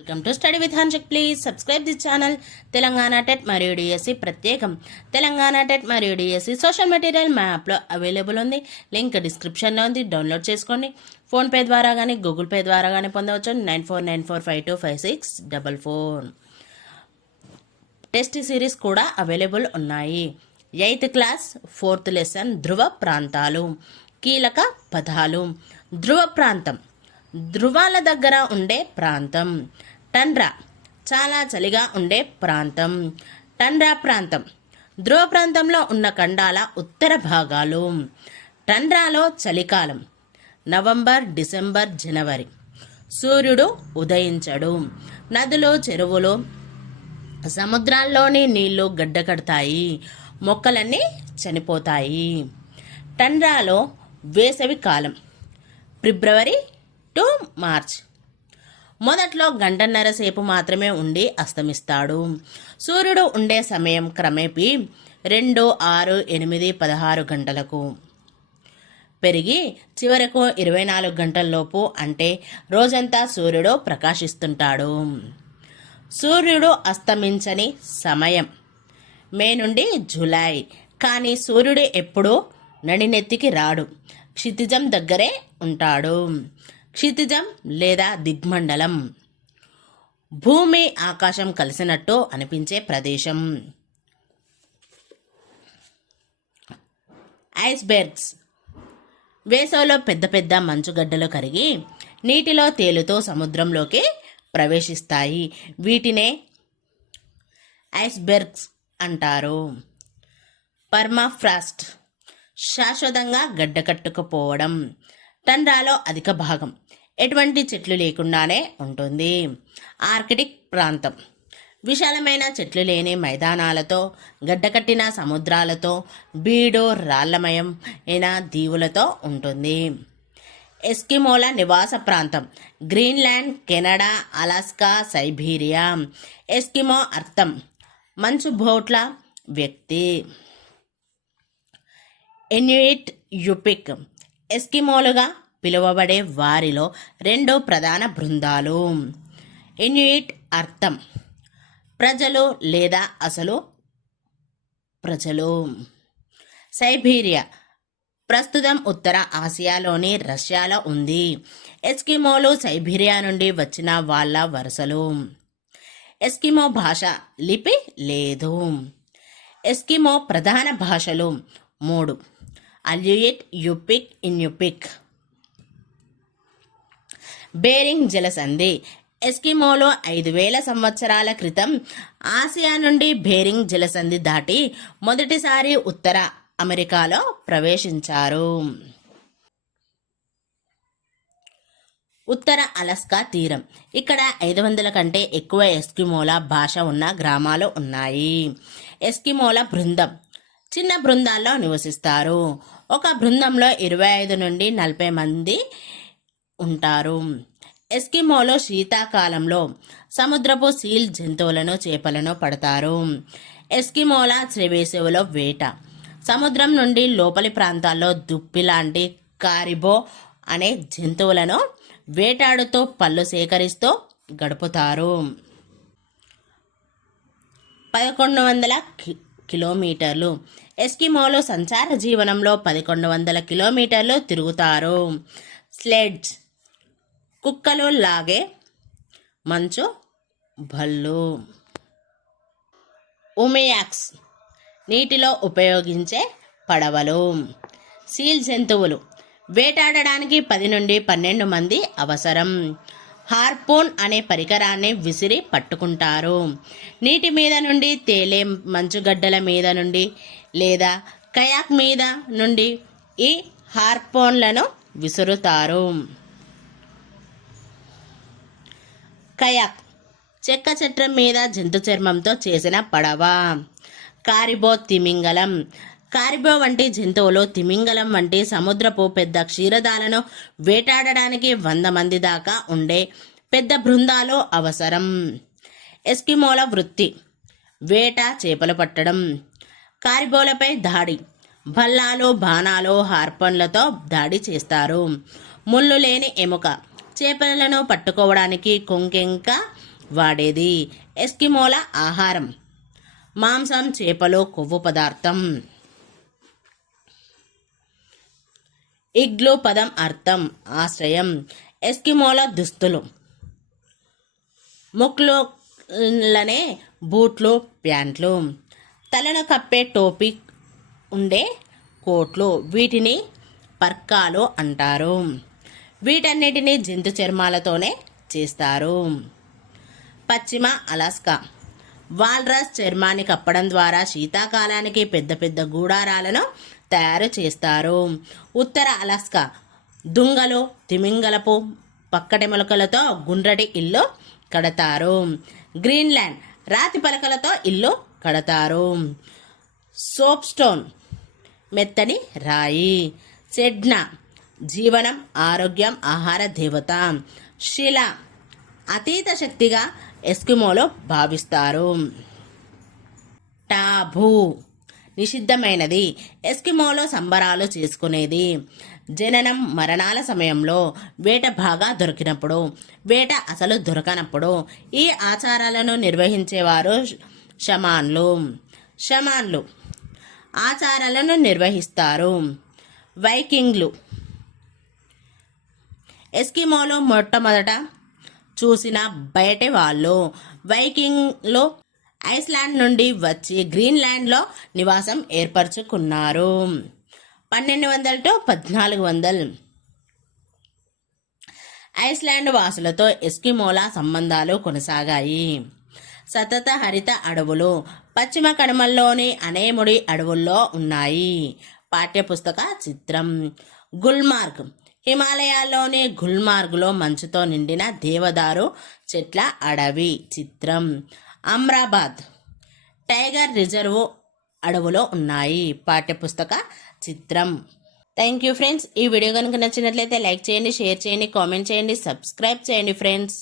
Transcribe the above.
Welcome to study with హన్షక్ please subscribe the channel Telangana TET మరియు DSC ప్రత్యేకం Telangana TET మరియు DSC social material మా యాప్లో అవైలబుల్ ఉంది లింక్ డిస్క్రిప్షన్లో ఉంది డౌన్లోడ్ చేసుకోండి ఫోన్పే ద్వారా కానీ గూగుల్ పే ద్వారా కానీ పొందవచ్చు nine four nine four five two five six double four test series కూడా అవైలబుల్ ఉన్నాయి ఎయిత్ క్లాస్ ఫోర్త్ లెసన్ ధృవ ప్రాంతాలు కీలక పదాలు ధృవ ప్రాంతం ధృవాల దగ్గర ఉండే ప్రాంతం. టండ్రా చాలా చలిగా ఉండే ప్రాంతం. టండ్రా ప్రాంతం. ధ్రువ ప్రాంతంలో ఉన్న ఖండాల ఉత్తర భాగాలు. టండ్రాలో చలికాలం. నవంబర్ డిసెంబర్ జనవరి. సూర్యుడు ఉదయించడు. నదులు చెరువులు సముద్రాల్లోని నీళ్ళు గడ్డకడతాయి మొక్కలన్నీ చనిపోతాయి. టండ్రాలో వేసవి కాలం. ఫిబ్రవరి టు మార్చ్. మొదట్లో గంటన్నర సేపు మాత్రమే ఉండి అస్తమిస్తాడు. సూర్యుడు ఉండే సమయం క్రమేపీ రెండు ఆరు ఎనిమిది పదహారు గంటలకు. పెరిగి చివరకు ఇరవై నాలుగు గంటల్లోపు అంటే రోజంతా సూర్యుడు ప్రకాశిస్తుంటాడు. సూర్యుడు అస్తమించని సమయం మే నుండి జూలై. కానీ సూర్యుడు ఎప్పుడూ నడినెత్తికి రాడు. క్షితిజం దగ్గరే ఉంటాడు. క్షితిజం లేదా దిగ్మండలం. భూమి ఆకాశం కలిసినట్టు అనిపించే ప్రదేశం. ఐస్బెర్గ్స్. వేసవిలో పెద్ద పెద్ద మంచుగడ్డలు కరిగి నీటిలో తేలుతూ సముద్రంలోకి ప్రవేశిస్తాయి. వీటినే ఐస్బెర్గ్స్ అంటారు. పర్మాఫ్రాస్ట్. శాశ్వతంగా గడ్డకట్టుకుపోవడం. టండ్రాలో అధిక భాగం. ఎటువంటి చెట్లు లేకుండానే ఉంటుంది. ఆర్కిటిక్ ప్రాంతం. విశాలమైన చెట్లు లేని మైదానాలతో గడ్డకట్టిన సముద్రాలతో బీడో రాళ్ళమయం అయిన దీవులతో ఉంటుంది. ఎస్కిమోల నివాస ప్రాంతం. Greenland Canada Alaska Siberia. Eskimo అర్థం. మంచు బోట్ల వ్యక్తి. ఎన్యుయిట్ యుపిక్. ఎస్కిమోలుగా పిలువబడే వారిలో రెండు ప్రధాన బృందాలు. ఇన్యుయిట్ అర్థం ప్రజలు లేదా అసలు ప్రజలు. సైబీరియా ప్రస్తుతం ఉత్తర ఆసియాలోని రష్యాలో ఉంది. ఎస్కిమోలు సైబీరియా నుండి వచ్చిన వాళ్ళ వరుసలు. ఎస్కిమో భాష లిపి లేదు. ఎస్కిమో ప్రధాన భాషలు మూడు అల్యుయిట్ యుపిక్ ఇన్యుపిక్. బేరింగ్ జలసంధి. ఎస్కిమోలో ఐదు వేల సంవత్సరాల క్రితం ఆసియా నుండి బేరింగ్ జలసంధి దాటి మొదటిసారి ఉత్తర అమెరికాలో ప్రవేశించారు. ఉత్తర అలస్కా తీరం. ఇక్కడ ఐదు వందల కంటే ఎక్కువ ఎస్కిమోల భాష ఉన్న గ్రామాలు ఉన్నాయి. ఎస్కిమోల బృందం. చిన్న బృందాల్లో నివసిస్తారు. ఒక బృందంలో ఇరవై ఐదు నుండి నలభై మంది ఉంటారు. ఎస్కిమోలో శీతాకాలంలో సముద్రపు సీల్ జంతువులను చేపలను పడతారు. ఎస్కిమోల శ్రీవేసవిలో వేట. సముద్రం నుండి లోపలి ప్రాంతాల్లో దుప్పి లాంటి కారిబో అనే జంతువులను వేటాడుతూ పళ్ళు సేకరిస్తూ గడుపుతారు. పదకొండు వందల కి- కిలోమీటర్లు. ఎస్కిమోలు సంచార జీవనంలో పదకొండు వందల కిలోమీటర్లు తిరుగుతారు. స్లెడ్జ్ కుక్కలు లాగే మంచు భళ్ళు ఉమియాక్స్ నీటిలో ఉపయోగించే పడవలు. సీల్ జంతువులు వేటాడడానికి పది నుండి పన్నెండు మంది అవసరం. హార్పోన్ అనే పరికరాన్ని విసిరి పట్టుకుంటారు. నీటి మీద నుండి తేలే మంచుగడ్డల మీద నుండి లేదా కయాక్ మీద నుండి ఈ హార్పోన్లను విసురుతారు. కయాక్. చెక్క చట్రం మీద జంతు చర్మంతో చేసిన పడవ. కారిబో తిమింగలం. కారిబో వంటి జంతువులు తిమింగలం వంటి సముద్రపు పెద్ద క్షీరదాలను వేటాడడానికి వంద మంది దాకా ఉండే పెద్ద బృందాలు అవసరం. ఎస్కిమోల వృత్తి. వేట చేపలు పట్టడం. కారిబోలపై దాడి. భల్లాలు బాణాలు హార్పన్లతో దాడి చేస్తారు. ముళ్ళు లేని ఎముక. చేపలను పట్టుకోవడానికి కొంకెంక వాడేది. ఎస్కిమోల ఆహారం. మాంసం చేపలు కొవ్వు పదార్థం. ఇగ్లో పదం అర్థం ఆశ్రయం. ఎస్కిమోల దుస్తులు. ముక్లోలనే బూట్లు ప్యాంట్లు. తలను కప్పే టోపీ ఉండే కోట్లు. వీటిని పర్కాలు అంటారు. వీటన్నిటిని జంతు చర్మాలతోనే చేస్తారు. పశ్చిమ అలాస్కా. వాల్రస్ చర్మాన్ని కప్పడం ద్వారా శీతాకాలానికి పెద్ద పెద్ద గూడారాలను తయారు చేస్తారు. ఉత్తర అలాస్కా. దుంగలు తిమింగలపు పక్కటి మొలకలతో గుండ్రటి ఇల్లు కడతారు. గ్రీన్లాండ్. రాతి పలకలతో ఇల్లు కడతారు. సోప్ స్టోన్ మెత్తని రాయి. చెడ్నా జీవనం ఆరోగ్యం ఆహార దేవత శిల అతీత శక్తిగా ఎస్కిమోలో భావిస్తారు. టాబూ నిషిద్ధమైనది. ఎస్కిమోలో సంబరాలు చేసుకునేది. జననం మరణాల సమయంలో వేట బాగా దొరికినప్పుడు వేట అసలు దొరకనప్పుడు ఈ ఆచారాలను నిర్వహించేవారు షమాన్లు. షమాన్లు ఆచారాలను నిర్వహిస్తారు. వైకింగ్లు ఎస్కిమోలో మొట్టమొదట చూసిన బయటి వాళ్ళు. వైకింగ్లో ఐస్లాండ్ నుండి వచ్చి గ్రీన్లాండ్లో నివాసం ఏర్పరచుకున్నారు. పన్నెండు వందల టు పద్నాలుగు వందలు ఐస్లాండ్ వాసులతో ఎస్కిమోల సంబంధాలు కొనసాగాయి. సతత హరిత అడవులు పశ్చిమ కడమల్లోని అనేముడి అడవుల్లో ఉన్నాయి. పాఠ్యపుస్తక చిత్రం గుల్మార్గ్ హిమాలయాల్లోని గుల్మార్గ్లో మంచుతో నిండిన దేవదారు చెట్ల అడవి చిత్రం. అమ్రాబాద్ టైగర్ రిజర్వ్ అడవులో ఉన్నాయి. పాఠ్యపుస్తక చిత్రం. Thank you friends. ఈ వీడియో కనుక నచ్చినట్లయితే లైక్ చేయండి షేర్ చేయండి కామెంట్ చేయండి సబ్స్క్రైబ్ చేయండి ఫ్రెండ్స్.